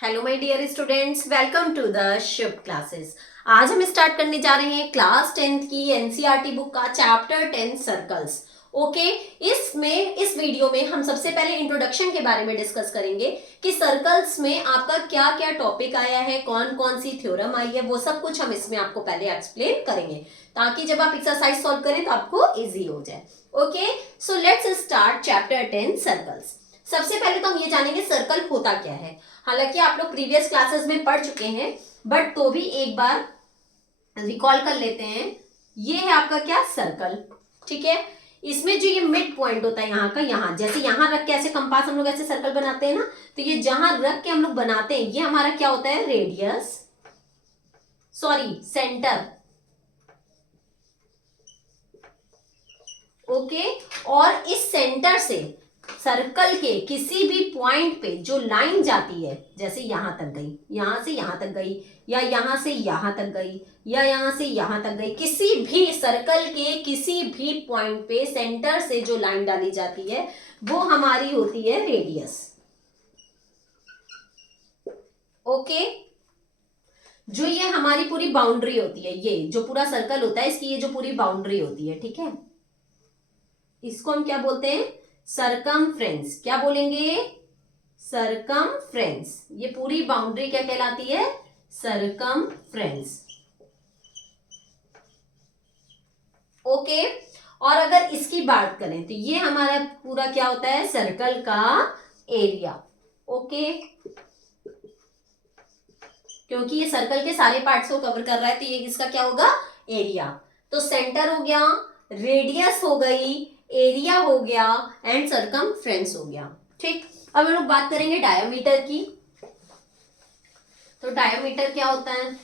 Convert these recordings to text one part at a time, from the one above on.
Hello my dear students, welcome to the shift classes. आज हम start करने जा रहे हैं क्लास 10th की एनसीईआरटी बुक का चैप्टर 10 सर्कल्स। ओके, इस वीडियो में हम सबसे पहले इंट्रोडक्शन के बारे में डिस्कस करेंगे कि सर्कल्स में आपका क्या क्या टॉपिक आया है, कौन कौन सी थ्योरम आई है, वो सब कुछ हम इसमें आपको पहले एक्सप्लेन करेंगे ताकि जब आप एक्सरसाइज सॉल्व करें तो आपको इजी हो जाए। Okay, so let's start chapter 10 circles. सबसे पहले तो हम ये जानेंगे सर्कल होता क्या है। हालांकि आप लोग प्रीवियस क्लासेस में पढ़ चुके हैं, बट तो भी एक बार रिकॉल कर लेते हैं। ये है आपका क्या, सर्कल। ठीक है, इसमें जो ये मिड पॉइंट होता है यहाँ का, यहाँ जैसे यहाँ रख के ऐसे कंपास हम लोग ऐसे सर्कल बनाते हैं ना, तो ये जहां रख के हम लोग बनाते हैं ये हमारा क्या होता है, रेडियस, सॉरी सेंटर। ओके, और इस सेंटर से सर्कल के किसी भी पॉइंट पे जो लाइन जाती है, जैसे यहां तक गई, यहां से यहां तक गई, या यहां से यहां तक गई, या यहां से यहां तक गई, किसी भी सर्कल के किसी भी पॉइंट पे सेंटर से जो लाइन डाली जाती है वो हमारी होती है रेडियस। ओके, जो ये हमारी पूरी बाउंड्री होती है, ये जो पूरा सर्कल होता है इसकी ये जो पूरी बाउंड्री होती है, ठीक है, इसको हम क्या बोलते हैं, सरकमफ्रेंस। क्या बोलेंगे, सरकमफ्रेंस। ये पूरी बाउंड्री क्या कहलाती है, सरकमफ्रेंस। ओके, और अगर इसकी बात करें तो ये हमारा पूरा क्या होता है, सर्कल का एरिया। ओके, क्योंकि ये सर्कल के सारे पार्ट्स को कवर कर रहा है तो ये इसका क्या होगा, एरिया। तो सेंटर हो गया, रेडियस हो गई, एरिया हो गया एंड सरकमफ्रेंस हो गया। ठीक, अब हम लोग बात करेंगे डायमीटर की। तो डायमीटर क्या होता है,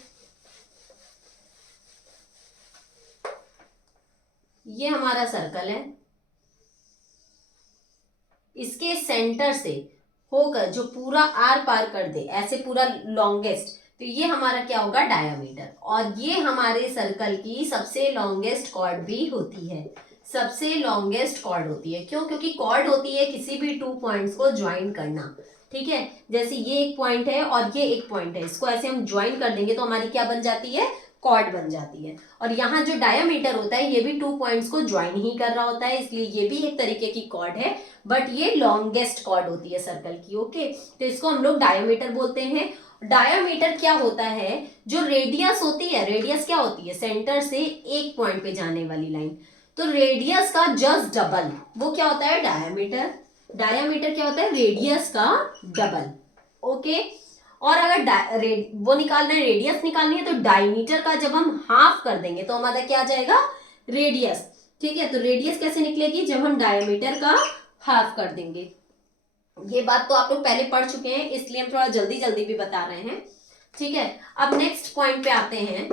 ये हमारा सर्कल है, इसके सेंटर से होकर जो पूरा आर पार कर दे ऐसे पूरा लॉन्गेस्ट, तो ये हमारा क्या होगा, डायमीटर। और ये हमारे सर्कल की सबसे लॉन्गेस्ट कॉर्ड भी होती है, सबसे लॉन्गेस्ट कॉर्ड होती है। क्यों, क्योंकि कॉर्ड होती है किसी भी टू पॉइंट्स को ज्वाइन करना। ठीक है, जैसे ये एक पॉइंट है और ये एक पॉइंट है, इसको ऐसे हम ज्वाइन कर देंगे तो हमारी क्या बन जाती है, कॉर्ड बन जाती है। और यहाँ जो डायमीटर होता है ये भी टू पॉइंट्स को ज्वाइन ही कर रहा होता है, इसलिए ये भी एक तरीके की कॉर्ड है, बट ये लॉन्गेस्ट कॉर्ड होती है सर्कल की। ओके, तो इसको हम लोग डायमीटर बोलते हैं। डायमीटर क्या होता है, जो रेडियस होती है, रेडियस क्या होती है, सेंटर से एक पॉइंट पे जाने वाली लाइन, तो रेडियस का जस्ट डबल वो क्या होता है, डायमीटर। डायमीटर क्या होता है, रेडियस का डबल। ओके, और अगर वो निकालना है, रेडियस निकालनी है, तो डायमीटर का जब हम हाफ कर देंगे तो हमारा क्या आ जाएगा, रेडियस। ठीक है, तो रेडियस कैसे निकलेगी, जब हम डायमीटर का हाफ कर देंगे। ये बात तो आप लोग पहले पढ़ चुके हैं, इसलिए हम थोड़ा जल्दी जल्दी भी बता रहे हैं। ठीक है, अब नेक्स्ट पॉइंट पे आते हैं।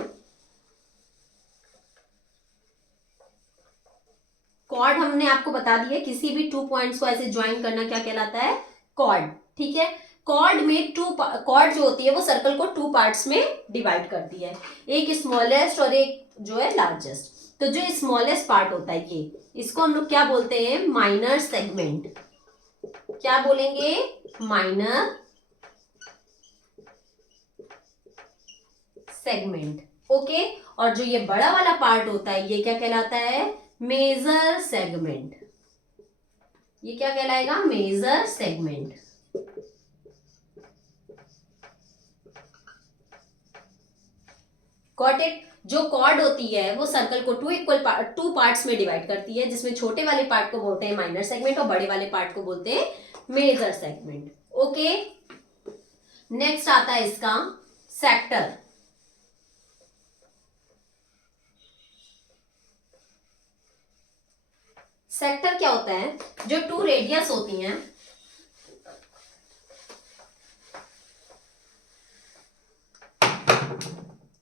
कॉर्ड हमने आपको बता दिया, किसी भी टू पॉइंट्स को ऐसे ज्वाइन करना क्या कहलाता है, कॉर्ड। ठीक है, कॉर्ड में कॉर्ड जो होती है वो सर्कल को टू पार्ट्स में डिवाइड करती है, एक स्मॉलेस्ट और एक जो है लार्जेस्ट। तो जो स्मॉलेस्ट पार्ट होता है ये, इसको हम लोग क्या बोलते हैं, माइनर सेगमेंट। क्या बोलेंगे, माइनर सेगमेंट। ओके, और जो ये बड़ा वाला पार्ट होता है ये क्या कहलाता है, मेजर सेगमेंट। ये क्या कहलाएगा, मेजर सेगमेंट। Got it. जो कॉर्ड होती है वो सर्कल को टू पार्ट्स में डिवाइड करती है, जिसमें छोटे वाले पार्ट को बोलते हैं माइनर सेगमेंट और बड़े वाले पार्ट को बोलते हैं मेजर सेगमेंट। ओके, नेक्स्ट आता है इसका सेक्टर। सेक्टर क्या होता है, जो टू रेडियस होती हैं,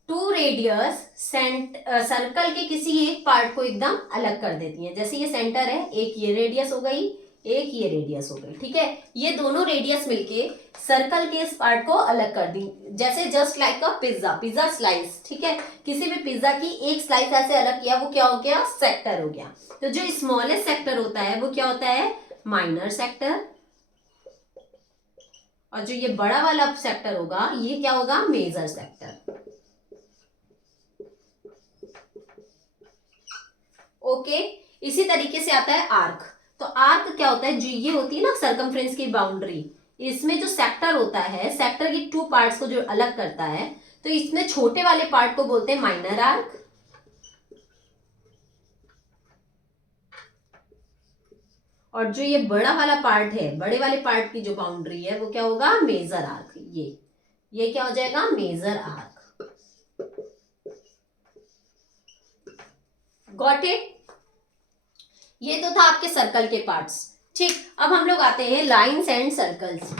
टू रेडियस सर्कल के किसी एक पार्ट को एकदम अलग कर देती हैं। जैसे ये सेंटर है, एक ये रेडियस हो गई, एक ये रेडियस हो गई। ठीक है, ये दोनों रेडियस मिलके सर्कल के इस पार्ट को अलग कर दी, जैसे just like a pizza slice. ठीक है, किसी भी पिज्जा की एक स्लाइस ऐसे अलग किया, वो क्या हो गया, सेक्टर हो गया। तो जो स्मॉलेस्ट सेक्टर होता है वो क्या होता है, माइनर सेक्टर। और जो ये बड़ा वाला सेक्टर होगा ये क्या होगा, मेजर सेक्टर। ओके, इसी तरीके से आता है आर्क। तो आर्क क्या होता है, जो ये होती है ना सर्कमफ्रेंस की बाउंड्री, इसमें जो सेक्टर होता है, सेक्टर की टू पार्ट्स को जो अलग करता है, तो इसमें छोटे वाले पार्ट को बोलते हैं माइनर आर्क, और जो ये बड़ा वाला पार्ट है, बड़े वाले पार्ट की जो बाउंड्री है वो क्या होगा, मेजर आर्क। ये क्या हो जाएगा, मेजर आर्क। Got it. ये तो था आपके सर्कल के पार्ट्स। ठीक, अब हम लोग आते हैं lines and circles.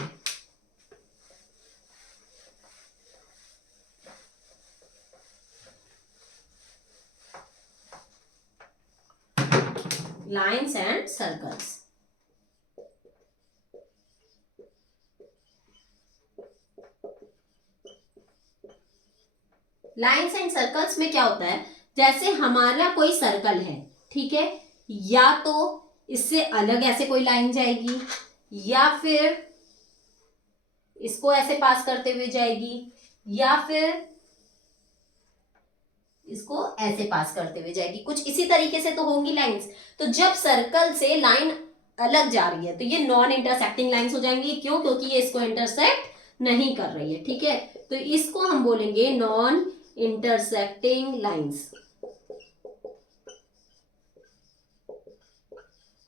Lines and circles. Lines and circles में क्या होता है, जैसे हमारा कोई सर्कल है, ठीक है, या तो इससे अलग ऐसे कोई लाइन जाएगी, या फिर इसको ऐसे पास करते हुए जाएगी, या फिर इसको ऐसे पास करते हुए जाएगी, कुछ इसी तरीके से तो होंगी लाइंस। तो जब सर्कल से लाइन अलग जा रही है तो ये नॉन इंटरसेक्टिंग लाइंस हो जाएंगी। क्यों, क्योंकि ये इसको इंटरसेक्ट नहीं कर रही है। ठीक है, तो इसको हम बोलेंगे नॉन इंटरसेक्टिंग लाइंस।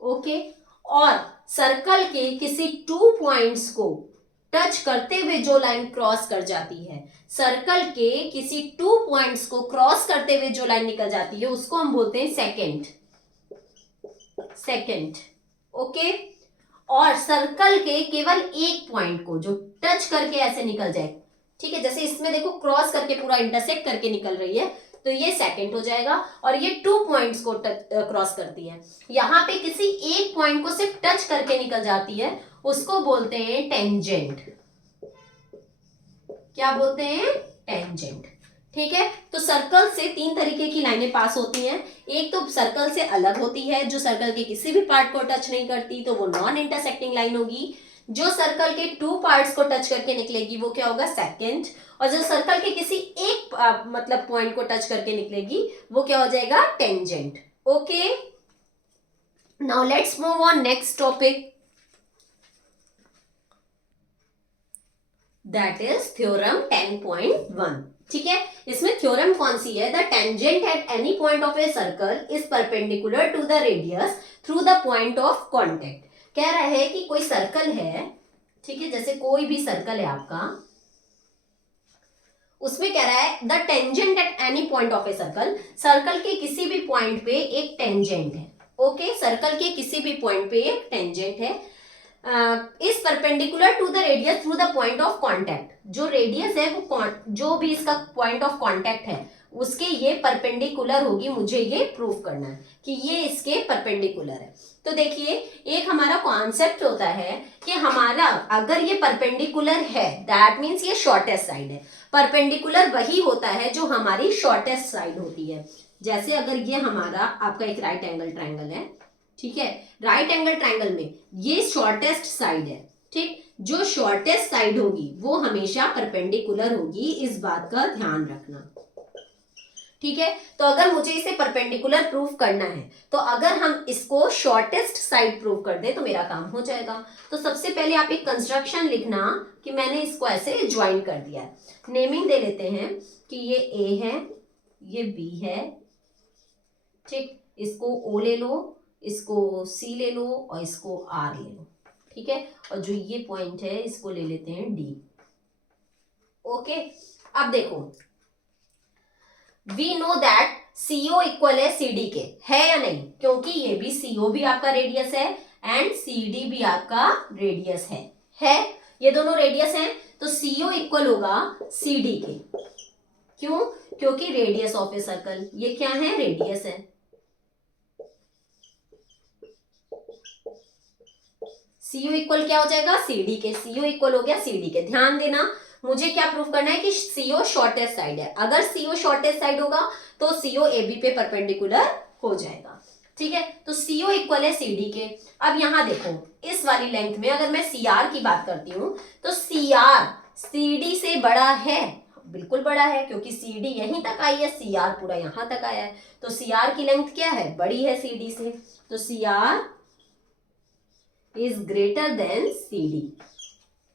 ओके, और सर्कल के किसी टू पॉइंट्स को टच करते हुए जो लाइन क्रॉस कर जाती है, सर्कल के किसी टू पॉइंट्स को क्रॉस करते हुए जो लाइन निकल जाती है उसको हम बोलते हैं सेकेंड। ओके, और सर्कल के केवल एक पॉइंट को जो टच करके ऐसे निकल जाए, ठीक है, जैसे इसमें देखो क्रॉस करके पूरा इंटरसेक्ट करके निकल रही है, तो ये सेकेंड हो जाएगा। और ये टू पॉइंट्स को क्रॉस करती है, यहां पे किसी एक पॉइंट को सिर्फ टच करके निकल जाती है, उसको बोलते हैं टेंजेंट। क्या बोलते हैं, टेंजेंट। ठीक है, तो सर्कल से तीन तरीके की लाइनें पास होती हैं। एक तो सर्कल से अलग होती है, जो सर्कल के किसी भी पार्ट को टच नहीं करती, तो वो नॉन इंटरसेक्टिंग लाइन होगी। जो सर्कल के टू पार्ट्स को टच करके निकलेगी वो क्या होगा, सेकेंड। और जो सर्कल के किसी एक मतलब पॉइंट को टच करके निकलेगी वो क्या हो जाएगा, tangent. Okay, now let's move on next topic, that is theorem 10.1। ठीक है, इसमें थ्योरम कौन सी है, the tangent at any point of a circle is perpendicular to the radius through the point of contact. कह रहा है कि कोई सर्कल है, ठीक है, जैसे कोई भी सर्कल है आपका, उसमें कह रहा है the tangent at any point of a circle, circle के किसी भी पॉइंट पे एक टेंजेंट है। ओके, सर्कल के किसी भी पॉइंट पे एक टेंजेंट है, is perpendicular to the radius through the point of contact. जो रेडियस है वो जो भी इसका पॉइंट ऑफ कॉन्टेक्ट है उसके ये परपेंडिकुलर होगी। मुझे ये प्रूव करना है कि ये इसके परपेंडिकुलर है। तो देखिए, एक हमारा कॉन्सेप्ट होता है कि हमारा अगर ये परपेंडिकुलर है दैट मीन्स ये शॉर्टेस्ट साइड है। परपेंडिकुलर वही होता है जो हमारी शॉर्टेस्ट साइड होती है। जैसे अगर ये हमारा आपका एक राइट एंगल ट्रायंगल है, ठीक है, राइट एंगल ट्रायंगल में ये शॉर्टेस्ट साइड है। ठीक, जो शॉर्टेस्ट साइड होगी वो हमेशा परपेंडिकुलर होगी, इस बात का ध्यान रखना। ठीक है, तो अगर मुझे इसे परपेंडिकुलर प्रूफ करना है तो अगर हम इसको शॉर्टेस्ट साइड प्रूव कर दे तो मेरा काम हो जाएगा। तो सबसे पहले आप एक कंस्ट्रक्शन लिखना कि मैंने इसको ऐसे ज्वाइन कर दिया है। नेमिंग दे लेते हैं कि ये ए है, ये बी है, ठीक, इसको ओ ले लो, इसको सी ले लो और इसको आर ले लो। ठीक है, और जो ये पॉइंट है इसको ले लेते हैं डी। ओके, अब देखो, we know that CO equal है CD के, है या नहीं, क्योंकि ये भी CO भी आपका रेडियस है एंड CD भी आपका रेडियस है, ये दोनों रेडियस हैं, तो CO इक्वल होगा CD के। क्यों, क्योंकि रेडियस ऑफ ए सर्कल, ये क्या है, रेडियस है। CO इक्वल क्या हो जाएगा, CD के। CO इक्वल हो गया CD के। ध्यान देना, मुझे क्या प्रूफ करना है कि CO शॉर्टेस्ट साइड है। अगर CO शॉर्टेस्ट साइड होगा तो CO AB पे परपेंडिकुलर हो जाएगा। ठीक है, तो CO इक्वल है CD के। अब यहाँ देखो इस वाली लेंथ में अगर मैं CR की बात करती हूँ तो CR CD से बड़ा है, बिल्कुल बड़ा है, क्योंकि CD यहीं तक आई है, CR पूरा यहाँ तक आया है, तो CR की लेंथ क्या है, बड़ी है CD से, तो CR is greater than CD,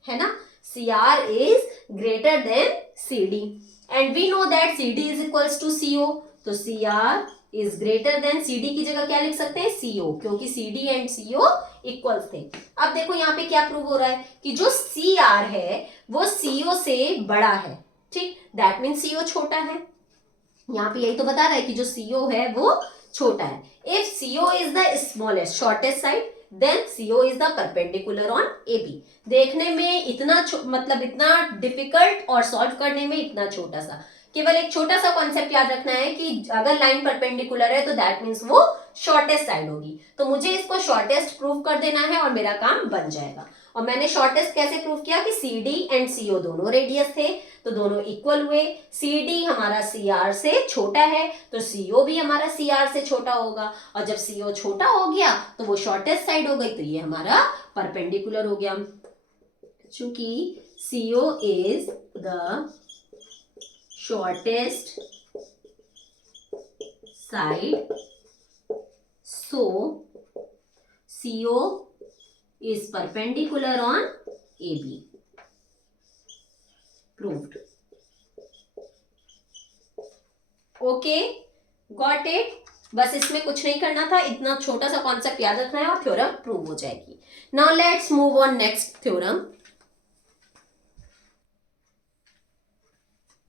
है ना, CR is greater than CD and we know that CD is equals to CO, तो CR is greater than CD की जगह क्या लिख सकते हैं, CO, क्योंकि CD एंड CO इक्वल्स थे। अब देखो यहाँ पे क्या प्रूव हो रहा है कि जो CR है वो CO से बड़ा है, ठीक, दैट मीन्स CO छोटा है। यहाँ पे यही तो बता रहा है कि जो CO है वो छोटा है। If CO is the smallest shortest side then CO is the perpendicular on AB। देखने में इतना मतलब इतना डिफिकल्ट और सॉल्व करने में इतना छोटा सा, केवल एक छोटा सा कॉन्सेप्ट याद रखना है कि अगर लाइन परपेंडिकुलर है तो दैट मीन्स वो शॉर्टेस्ट साइड होगी, तो मुझे इसको शॉर्टेस्ट प्रूव कर देना है और मेरा काम बन जाएगा। और मैंने शॉर्टेस्ट कैसे प्रूव किया कि CD एंड CO दोनों रेडियस थे तो दोनों इक्वल हुए, CD हमारा CR से छोटा है तो CO भी हमारा CR से छोटा होगा, और जब CO छोटा हो गया तो वो शॉर्टेस्ट साइड हो गई, तो ये हमारा परपेंडिकुलर हो गया। चूंकि CO is the shortest side so CO is perpendicular on AB, proved. Okay, got it? बस इसमें कुछ नहीं करना था, इतना छोटा सा कॉन्सेप्ट याद रखना है और थ्योरम प्रूव हो जाएगी। Now let's move on next theorem.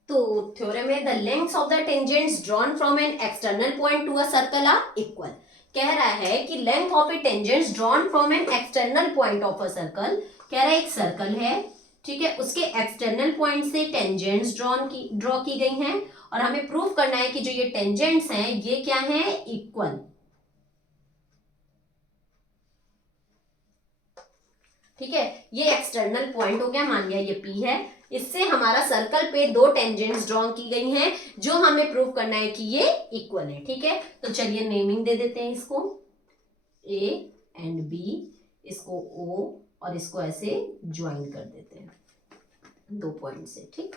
तो थ्योरम में the lengths of the tangents drawn from an external point to a circle are equal. कह रहा है कि length of a tangents drawn from an external point of a circle, कह रहा है एक सर्कल है, ठीक है, उसके एक्सटर्नल पॉइंट से टेंजेंट्स ड्रॉ की गई हैं और हमें प्रूव करना है कि जो ये टेंजेंट्स हैं ये क्या है, इक्वल। ठीक है, ये एक्सटर्नल पॉइंट हो गया, मान लिया ये P है, इससे हमारा सर्कल पे दो टेंजेंट्स ड्रॉ की गई हैं जो हमें प्रूव करना है कि ये इक्वल है। ठीक है, तो चलिए नेमिंग दे देते हैं इसको A एंड B, इसको O और इसको ऐसे ज्वाइन कर देते हैं दो पॉइंट से। ठीक,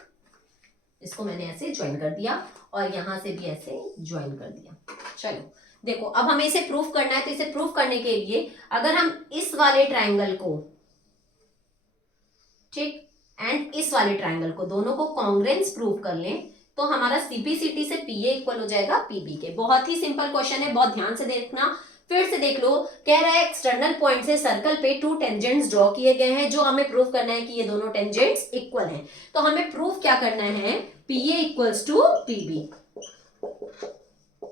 इसको मैंने ऐसे ज्वाइन कर दिया और यहां से भी ऐसे ज्वाइन कर दिया। चलो देखो, अब हमें इसे प्रूफ करना है, तो इसे प्रूफ करने के लिए अगर हम इस वाले ट्राइंगल को, ठीक, एंड इस वाले ट्राइंगल को, दोनों को कॉन्ग्रेंस प्रूव कर लें तो हमारा CPCT से PA इक्वल हो जाएगा PB के। बहुत ही सिंपल क्वेश्चन है, बहुत ध्यान से देखना, फिर से देख लो। कह रहा है एक्सटर्नल पॉइंट से सर्कल पे टू टेंजेंट्स ड्रॉ किए गए हैं जो हमें प्रूव करना है कि ये दोनों टेंजेंट्स इक्वल हैं। तो हमें प्रूफ क्या करना है, PA equals to PB,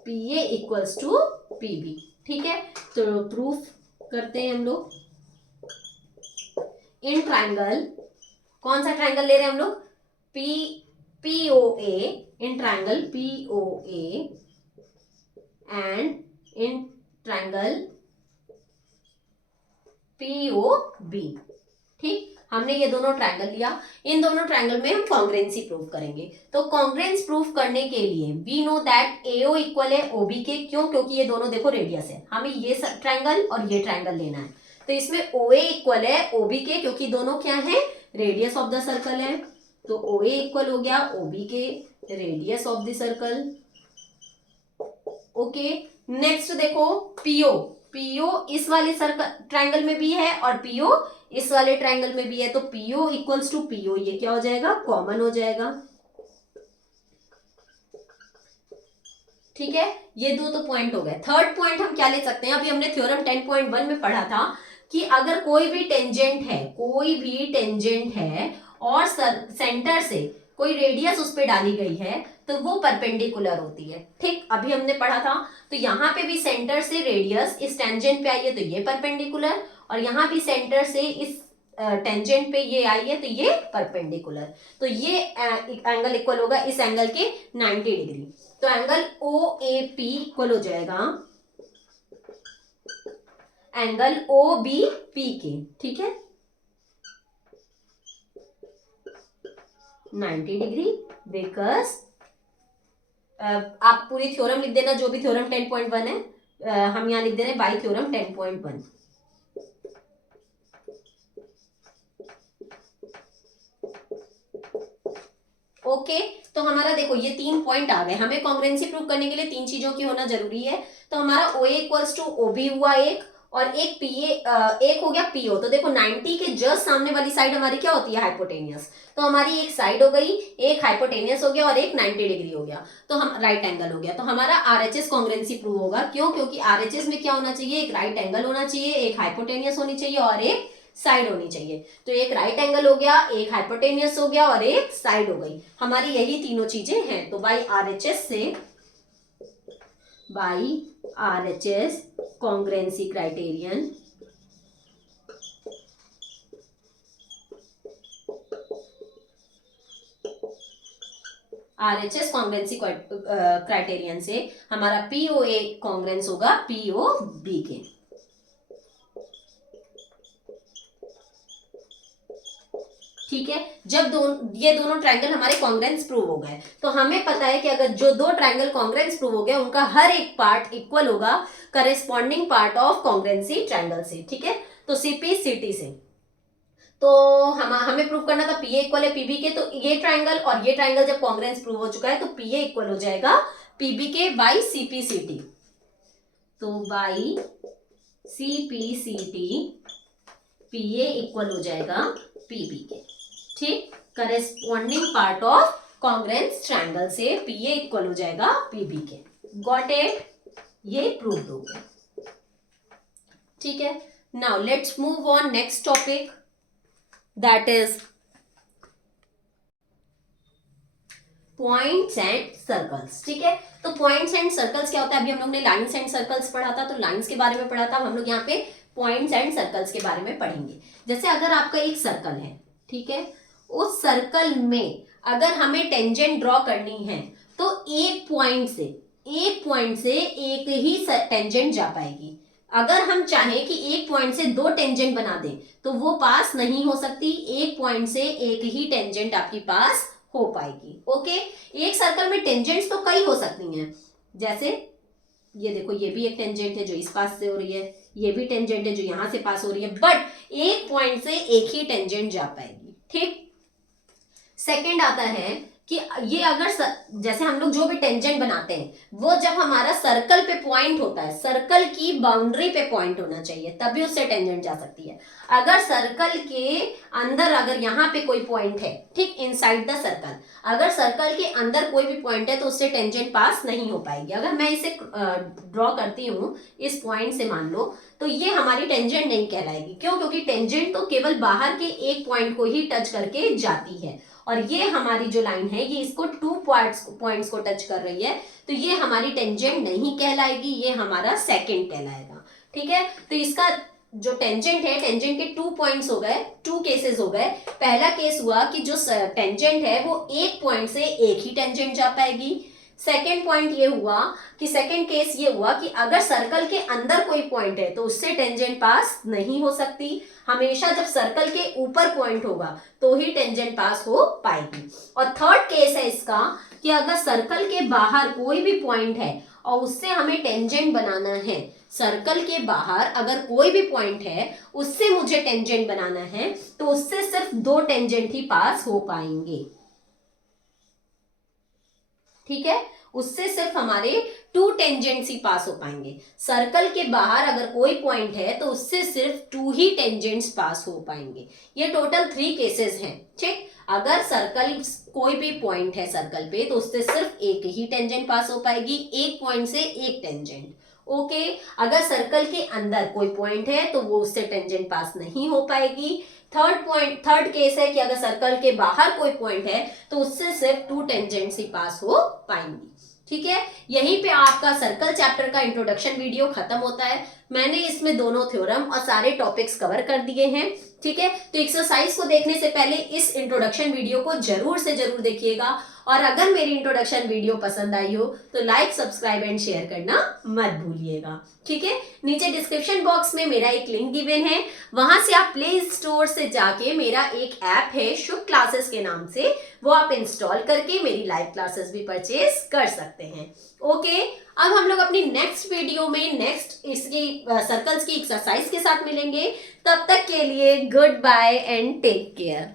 PA equals to PB। ठीक है, तो प्रूफ करते हैं हम लोग। इन ट्राइंगल, कौन सा ट्राइंगल ले रहे हैं हम लोग, POA, in triangle POA and in triangle POB। ठीक, हमने ये दोनों ट्राइंगल लिया, इन दोनों ट्राइंगल में हम कॉन्ग्रेंसी प्रूव करेंगे। तो कॉन्ग्रेंस प्रूफ करने के लिए we know that AO equal है OB के। क्यों, क्योंकि ये दोनों देखो रेडियस है, हमें ये ट्राइंगल और ये ट्राइंगल लेना है, तो इसमें OA इक्वल है OB के, क्योंकि दोनों क्या है, रेडियस ऑफ द सर्कल है। तो OA इक्वल हो गया OB के, radius of the circle. Okay, next देखो PO इस वाले सर्कल ट्राइंगल में भी है और PO इस वाले ट्राइंगल में भी है, तो PO इक्वल्स टू PO, ये क्या हो जाएगा, कॉमन हो जाएगा। ठीक है, ये दो तो पॉइंट हो गए। थर्ड पॉइंट हम क्या ले सकते हैं, अभी हमने थ्योरम 10.1 में पढ़ा था कि अगर कोई भी टेंजेंट है और सेंटर से कोई रेडियस उस पर डाली गई है तो वो परपेंडिकुलर होती है। ठीक, अभी हमने पढ़ा था, तो यहाँ पे भी सेंटर से रेडियस इस टेंजेंट पे आई है तो ये परपेंडिकुलर, और यहाँ भी सेंटर से इस टेंजेंट पे ये आई है तो ये परपेंडिकुलर, तो ये एंगल इक्वल होगा इस एंगल के 90 डिग्री। तो एंगल OAP इक्वल हो जाएगा एंगल OBP के। ठीक है, 90 डिग्री, बिकॉज आप पूरी थ्योरम लिख देना, जो भी थ्योरम 10.1 है, हम यहाँ लिख दे रहे हैं बाई थ्योरम 10.1। ओके तो हमारा देखो ये 3 पॉइंट आ गए। हमें कॉन्ग्रुएंसी प्रूव करने के लिए 3 चीजों की होना जरूरी है। तो हमारा OA इक्वल्स टू OB हुआ एक, और एक PA एक हो गया PO। तो देखो 90 के जस्ट सामने वाली साइड हमारी क्या होती है, हाइपोटेनियस। तो हमारी एक साइड हो गई, एक हाइपोटेनियस हो गया और एक 90 डिग्री हो गया, तो हम राइट एंगल हो गया। तो हमारा RHS कॉन्ग्रुएंसी प्रूव होगा। क्यों? क्योंकि RHS में क्या होना चाहिए, एक राइट एंगल होना चाहिए, एक हाइपोटेनियस होनी चाहिए और एक साइड होनी चाहिए। तो एक राइट एंगल हो गया, एक हाइपोटेनियस हो गया और एक साइड हो गई। हमारी यही तीनों चीजें हैं। तो by RHS congruency criterion RHS congruency criterion से हमारा POA कॉन्ग्रुएंस होगा POB के। ठीक है, जब ये दोनों ट्रायंगल हमारे कॉन्ग्रुएंस प्रूव हो गए, तो हमें पता है कि अगर जो दो ट्रायंगल कॉन्ग्रुएंस प्रूव हो गए उनका हर एक पार्ट इक्वल होगा corresponding part of congruency triangle से। ठीक है, तो CP CT से। तो हमें प्रूव करना था PA इक्वल है PB के। तो ये ट्रायंगल और ये ट्रायंगल जब कॉन्ग्रुएंस प्रूव हो चुका है तो PA इक्वल हो जाएगा PB के बाई CP CT। तो by CP CT PA equal हो जाएगा PB के। ठीक, corresponding part of congruence triangle से PA इक्वल हो जाएगा PB के। Got it? ये प्रूव हो गया। ठीक है, now let's move on next topic, that is points and circles. ठीक है, तो पॉइंट्स एंड सर्कल्स क्या होता है? अभी हम लोग ने लाइंस एंड सर्कल्स पढ़ा था, तो लाइंस के बारे में पढ़ा था। हम लोग यहाँ पे पॉइंट्स एंड सर्कल्स के बारे में पढ़ेंगे। जैसे अगर आपका एक सर्कल है, ठीक है, उस सर्कल में अगर हमें टेंजेंट ड्रॉ करनी है तो एक पॉइंट से एक ही टेंजेंट जा पाएगी। अगर हम चाहें कि एक पॉइंट से दो टेंजेंट बना दें तो वो पास नहीं हो सकती। एक पॉइंट से एक ही टेंजेंट आपकी पास हो पाएगी। ओके, एक सर्कल में टेंजेंट्स तो कई हो सकती हैं। जैसे ये देखो, ये भी एक टेंजेंट है जो इस पास से हो रही है, ये भी टेंजेंट है जो यहां से पास हो रही है, बट एक पॉइंट से एक ही टेंजेंट जा पाएगी। ठीक, सेकंड आता है कि ये अगर जैसे हम लोग जो भी टेंजेंट बनाते हैं वो जब हमारा सर्कल पे पॉइंट होता है, सर्कल की बाउंड्री पे पॉइंट होना चाहिए, तभी उससे टेंजेंट जा सकती है। अगर सर्कल के अंदर अगर यहाँ पे कोई पॉइंट है, ठीक, इनसाइड द सर्कल, अगर सर्कल के अंदर कोई भी पॉइंट है तो उससे टेंजेंट पास नहीं हो पाएगी। अगर मैं इसे ड्रॉ करती हूँ इस पॉइंट से, मान लो, तो ये हमारी टेंजेंट नहीं कहलाएगी। क्यों? क्योंकि टेंजेंट तो केवल बाहर के एक पॉइंट को ही टच करके जाती है, और ये हमारी जो लाइन है ये इसको 2 पॉइंट्स को टच कर रही है, तो ये हमारी टेंजेंट नहीं कहलाएगी, ये हमारा सेकंड कहलाएगा। ठीक है, तो इसका जो टेंजेंट है, टेंजेंट के 2 पॉइंट्स हो गए, 2 केसेस हो गए। पहला केस हुआ कि जो टेंजेंट है वो एक पॉइंट से एक ही टेंजेंट जा पाएगी। सेकेंड पॉइंट ये हुआ कि सेकेंड केस ये हुआ कि अगर सर्कल के अंदर कोई पॉइंट है तो उससे टेंजेंट पास नहीं हो सकती। हमेशा जब सर्कल के ऊपर पॉइंट होगा तो ही टेंजेंट पास हो पाएगी। और थर्ड केस है इसका कि अगर सर्कल के बाहर कोई भी पॉइंट है और उससे हमें टेंजेंट बनाना है, सर्कल के बाहर अगर कोई भी पॉइंट है उससे मुझे टेंजेंट बनाना है, तो उससे सिर्फ 2 टेंजेंट ही पास हो पाएंगे। ठीक है, उससे सिर्फ हमारे 2 टेंजेंट्स ही पास हो पाएंगे। सर्कल के बाहर अगर कोई पॉइंट है तो उससे सिर्फ 2 ही टेंजेंट्स पास हो पाएंगे। ये टोटल 3 केसेस हैं। ठीक, अगर सर्कल कोई भी पॉइंट है सर्कल पे तो उससे सिर्फ एक ही टेंजेंट पास हो पाएगी, एक पॉइंट से एक टेंजेंट। ओके, अगर सर्कल के अंदर कोई पॉइंट है तो वो उससे टेंजेंट पास नहीं हो पाएगी। थर्ड केस है कि अगर सर्कल के बाहर कोई पॉइंट है तो उससे सिर्फ 2 टेंजेंट्स ही पास हो पाएंगी। ठीक है, यहीं पे आपका सर्कल चैप्टर का इंट्रोडक्शन वीडियो खत्म होता है। मैंने इसमें दोनों थ्योरम और सारे टॉपिक्स कवर कर दिए हैं। ठीक है, तो एक्सरसाइज को देखने से पहले इस इंट्रोडक्शन वीडियो को जरूर से जरूर देखिएगा, और अगर मेरी इंट्रोडक्शन वीडियो पसंद आई हो तो लाइक, सब्सक्राइब एंड शेयर करना मत भूलिएगा। ठीक है, नीचे डिस्क्रिप्शन बॉक्स में मेरा एक लिंक गिवन है, वहां से आप प्ले स्टोर से जाके मेरा एक ऐप है शुभ क्लासेस के नाम से, वो आप इंस्टॉल करके मेरी लाइव क्लासेस भी परचेज कर सकते हैं। ओके, अब हम लोग अपनी नेक्स्ट वीडियो में नेक्स्ट इसकी सर्कल्स की एक्सरसाइज के साथ मिलेंगे। तब तक के लिए goodbye and take care.